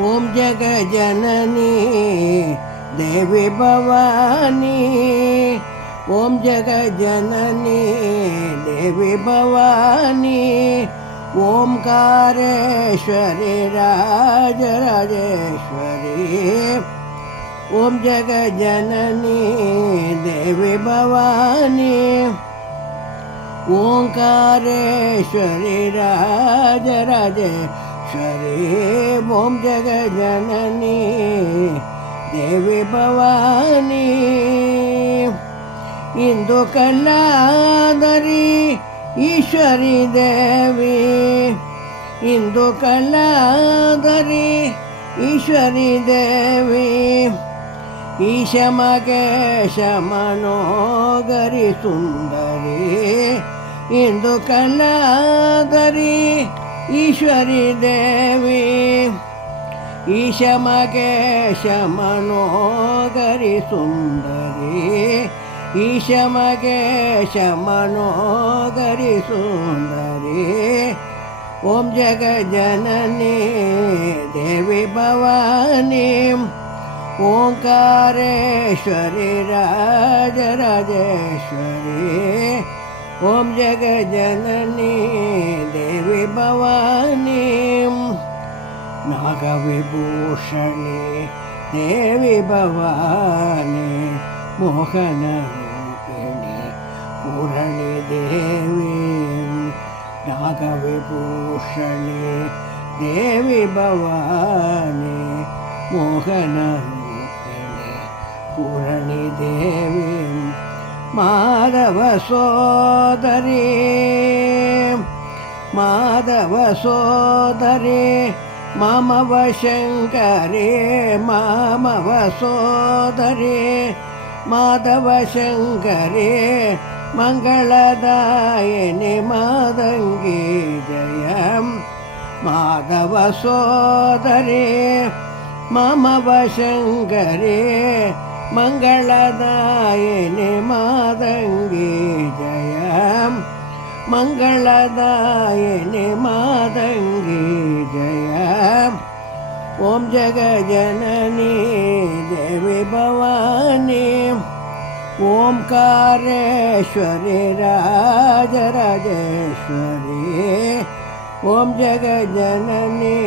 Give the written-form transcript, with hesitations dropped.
ॐ जगज्जननी देवी भवानी। ॐ जगज्जननी देवी भवानी। ओंकारेश्वरी राजराजेश्वरी। ॐ जगज्जननी देवी भवानी। ओंकारेश्वरी राजराजेश्वरी। ॐ जगज्जननी देवी भवानी। इंदु कलाधरी ईश्वरी देवी। इंदु कलाधरी ईश्वरी देवी। ईश महेश मनोहरी सुंदरी। इंदु कलाधरी ईश्वरी देवी। ईश महेश मनोहरी सुंदरी। ईश महेश मनोहरी सुंदरी। ॐ जगज्जननी देवी भवानी। ओंकारेश्वरी राजराजेश्वरी। ॐ जगज्जननी देवी भवानी। नागविभूषणी देवी भवानी। मोहनरूपिणी पूरणी देवी। नागविभूषणी देवी भवानी। मोहनरूपिणी पूरणी देवी। माधव सोदरी माधव सोदरी। मामव शंकरी मामव सोदरी। माधव शंकरी मंगलदायिनी मादंगी जयम। माधव सोदरी मामव शंकरी मंगलदायिनी मादंगी जयम। मंगलदायिनी मादंगी जयम। ॐ जगज्जननी देवी भवानी। ओंकारेश्वरी राजराजेश्वरी। ॐ जगज्जननी